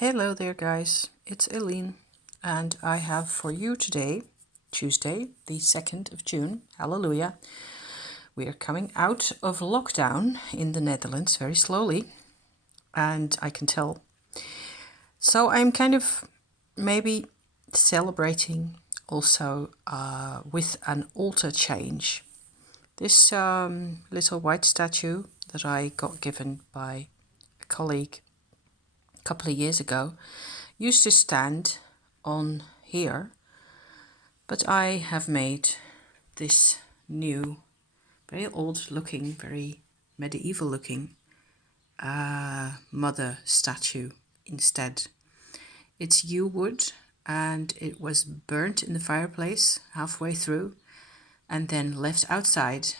Hello there, guys. It's Eileen, and I have for you today, Tuesday, the 2nd of June. Hallelujah. We are coming out of lockdown in the Netherlands very slowly, and I can tell. So I'm kind of maybe celebrating also with an altar change. This little white statue that I got given by a colleague a couple of years ago used to stand on here, but I have made this new, very old looking, very medieval looking mother statue instead. It's yew wood and it was burnt in the fireplace halfway through and then left outside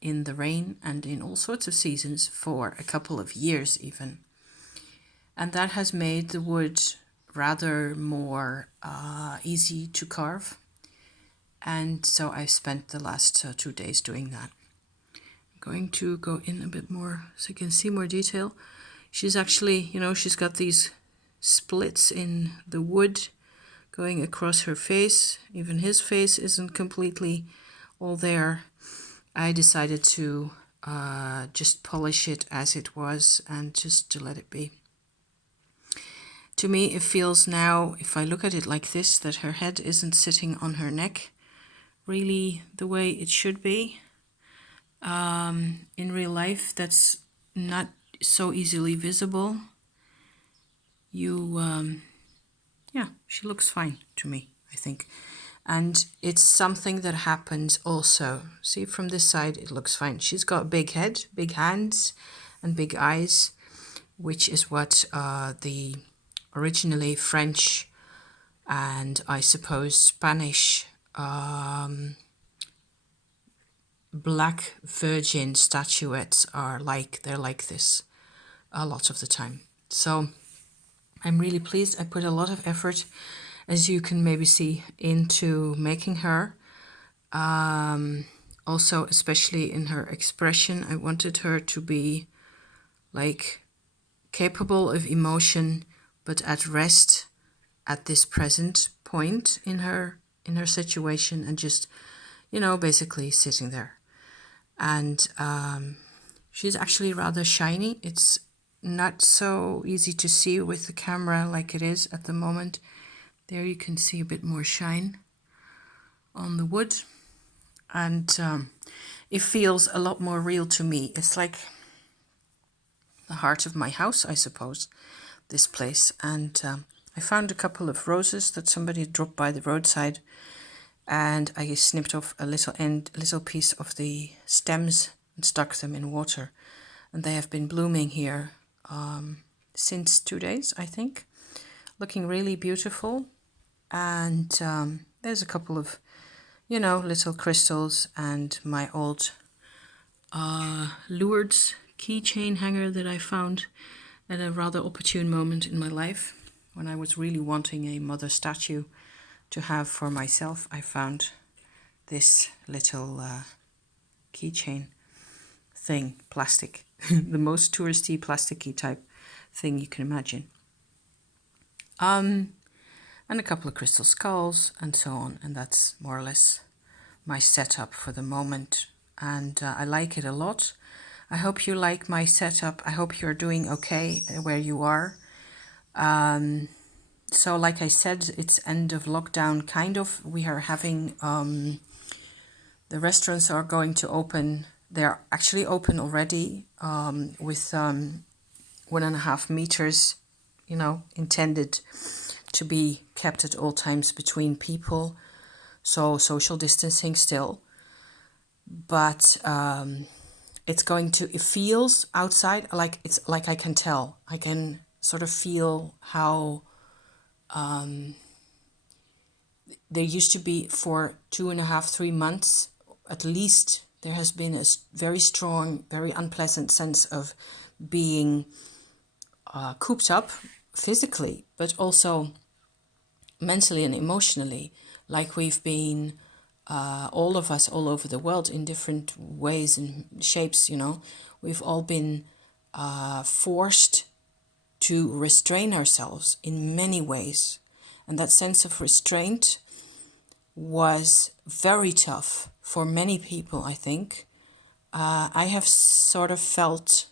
in the rain and in all sorts of seasons for a couple of years even. And that has made the wood rather more easy to carve. And so I spent the last 2 days doing that. I'm going to go in a bit more so you can see more detail. She's actually, she's got these splits in the wood going across her face. Even his face isn't completely all there. I decided to just polish it as it was and just to let it be. To me, it feels now, if I look at it like this, that her head isn't sitting on her neck really the way it should be. In real life, that's not so easily visible. She looks fine to me, I think. And it's something that happens also. See, from this side, it looks fine. She's got a big head, big hands, and big eyes, which is what the originally French and I suppose Spanish Black Virgin statuettes are like. They're like this a lot of the time. So I'm really pleased. I put a lot of effort, as you can maybe see, into making her. Also, especially in her expression, I wanted her to be like capable of emotion, but at rest at this present point in her situation, and just basically sitting there. And she's actually rather shiny. It's not so easy to see with the camera like it is at the moment. There you can see a bit more shine on the wood, and it feels a lot more real to me. It's like the heart of my house, I suppose, this place. And I found a couple of roses that somebody dropped by the roadside, and I snipped off a little piece of the stems and stuck them in water. And they have been blooming here since 2 days, I think, looking really beautiful. And there's a couple of, little crystals and my old Lourdes keychain hanger that I found at a rather opportune moment in my life when I was really wanting a mother statue to have for myself. I found this little keychain thing, plastic, the most touristy plasticky type thing you can imagine. And a couple of crystal skulls and so on, and that's more or less my setup for the moment, and I like it a lot. I hope you like my setup. I hope you're doing okay where you are. So like I said, it's end of lockdown, kind of. We are having, the restaurants are going to open. They're actually open already with 1.5 meters, intended to be kept at all times between people. So social distancing still. But it feels outside like it's like I can tell. I can sort of feel how there used to be for 2.5, 3 months, at least there has been a very strong, very unpleasant sense of being cooped up physically, but also mentally and emotionally, like we've been all of us all over the world in different ways and shapes. We've all been forced to restrain ourselves in many ways. And that sense of restraint was very tough for many people, I think. I have sort of felt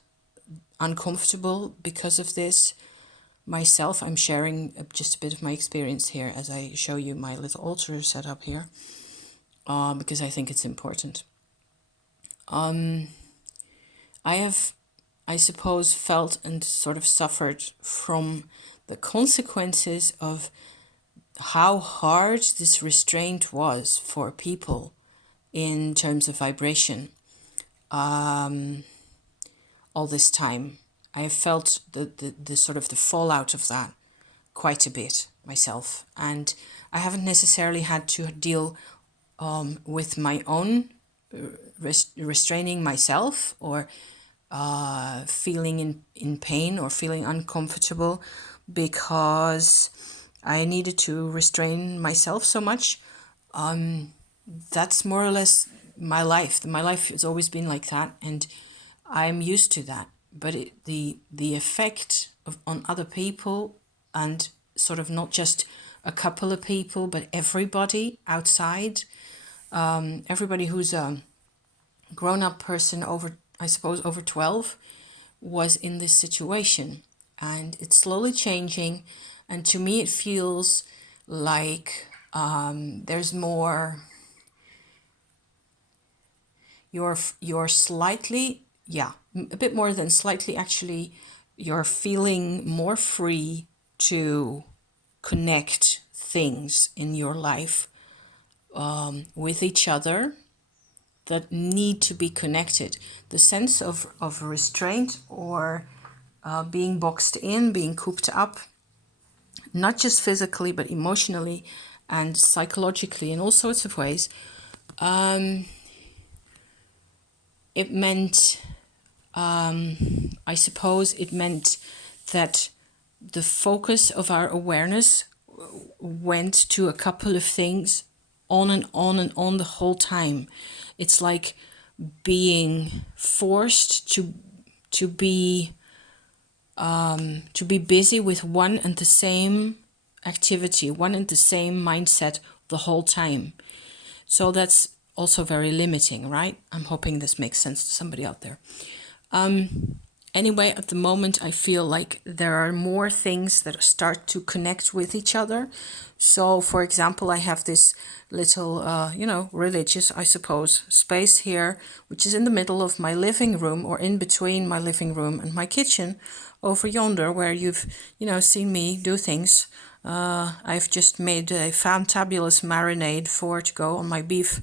uncomfortable because of this myself. I'm sharing just a bit of my experience here as I show you my little altar set up here, because I think it's important. I have, I suppose, felt and sort of suffered from the consequences of how hard this restraint was for people in terms of vibration all this time. I have felt the sort of the fallout of that quite a bit myself, and I haven't necessarily had to deal with my own restraining myself or feeling in pain or feeling uncomfortable because I needed to restrain myself so much. That's more or less my life. My life has always been like that, and I'm used to that. But the effect on other people, and sort of not just a couple of people, but everybody outside, everybody who's a grown-up person over, I suppose, over 12, was in this situation. And it's slowly changing. And to me, it feels like there's more. You're slightly, yeah, a bit more than slightly actually, you're feeling more free to connect things in your life with each other that need to be connected. The sense of restraint or being boxed in, being cooped up, not just physically, but emotionally and psychologically in all sorts of ways, it meant, I suppose it meant that the focus of our awareness went to a couple of things on and on and on the whole time. It's like being forced to be busy with one and the same activity, one and the same mindset the whole time. So that's also very limiting, right? I'm hoping this makes sense to somebody out there. Anyway, at the moment, I feel like there are more things that start to connect with each other. So, for example, I have this little, religious, I suppose, space here, which is in the middle of my living room, or in between my living room and my kitchen, over yonder, where you've, seen me do things. I've just made a fantabulous marinade to go on my beef,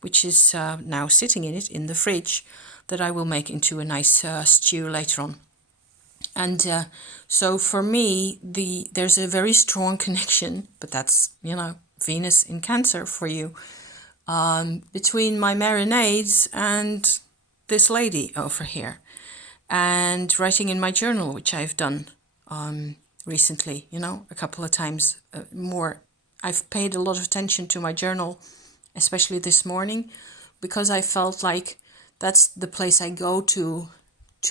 which is now sitting in the fridge, that I will make into a nice stew later on. And so for me, there's a very strong connection, but that's, Venus in Cancer for you, between my marinades and this lady over here, and writing in my journal, which I've done recently, a couple of times more. I've paid a lot of attention to my journal, especially this morning, because I felt like that's the place I go to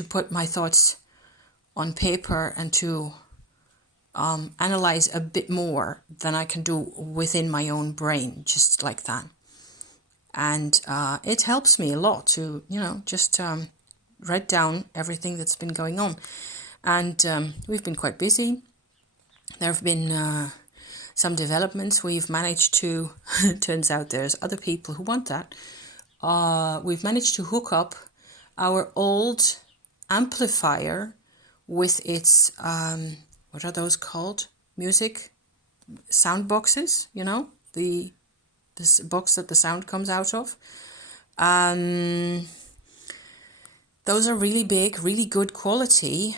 put my thoughts on paper and to analyze a bit more than I can do within my own brain, just like that. And it helps me a lot to, just write down everything that's been going on. And we've been quite busy. There have been some developments. We've managed to, turns out there's other people who want that. We've managed to hook up our old amplifier with its, what are those called? Music sound boxes, this box that the sound comes out of. Those are really big, really good quality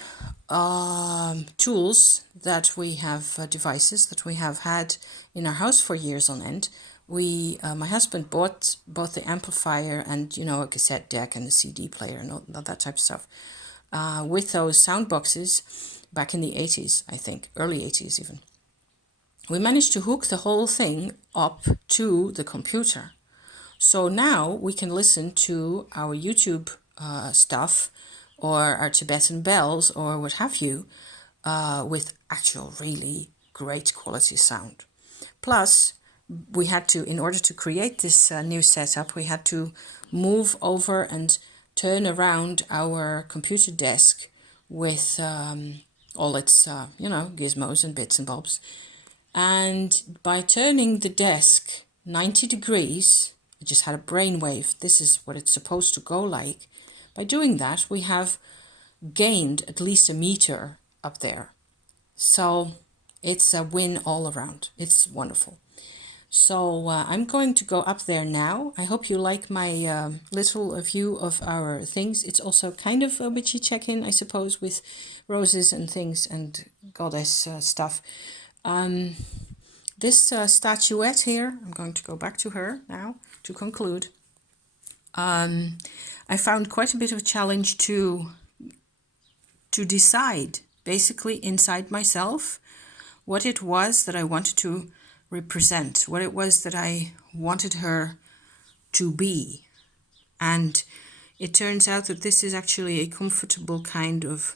tools that we have, devices that we have had in our house for years on end. My husband bought both the amplifier and, a cassette deck and a CD player and all that type of stuff with those sound boxes back in the 80s, I think, early 80s even. We managed to hook the whole thing up to the computer. So now we can listen to our YouTube stuff or our Tibetan bells or what have you with actual really great quality sound. Plus, we had to, in order to create this new setup, we had to move over and turn around our computer desk with all its, gizmos and bits and bobs. And by turning the desk 90 degrees, I just had a brainwave. This is what it's supposed to go like. By doing that, we have gained at least a meter up there. So it's a win all around. It's wonderful. So I'm going to go up there now. I hope you like my little view of our things. It's also kind of a witchy check-in, I suppose, with roses and things and goddess stuff. This statuette here, I'm going to go back to her now to conclude. I found quite a bit of a challenge to decide, basically inside myself, what it was that I wanted to represent, what it was that I wanted her to be. And it turns out that this is actually a comfortable kind of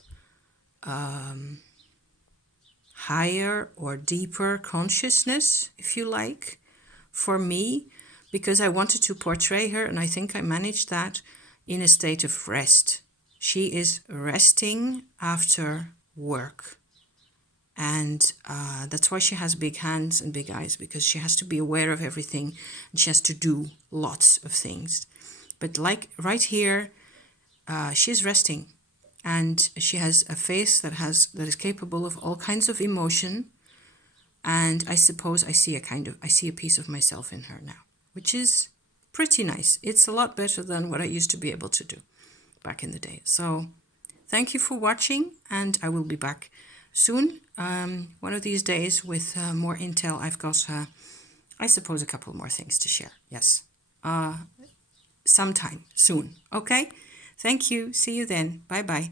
higher or deeper consciousness, if you like, for me, because I wanted to portray her, and I think I managed that, in a state of rest. She is resting after work. And that's why she has big hands and big eyes, because she has to be aware of everything and she has to do lots of things. But like right here, she's resting, and she has a face that is capable of all kinds of emotion. And I suppose I see a piece of myself in her now, which is pretty nice. It's a lot better than what I used to be able to do back in the day. So thank you for watching, and I will be back soon, one of these days, with more intel. I've got, I suppose, a couple more things to share. Yes, sometime soon. Okay, thank you. See you then. Bye bye.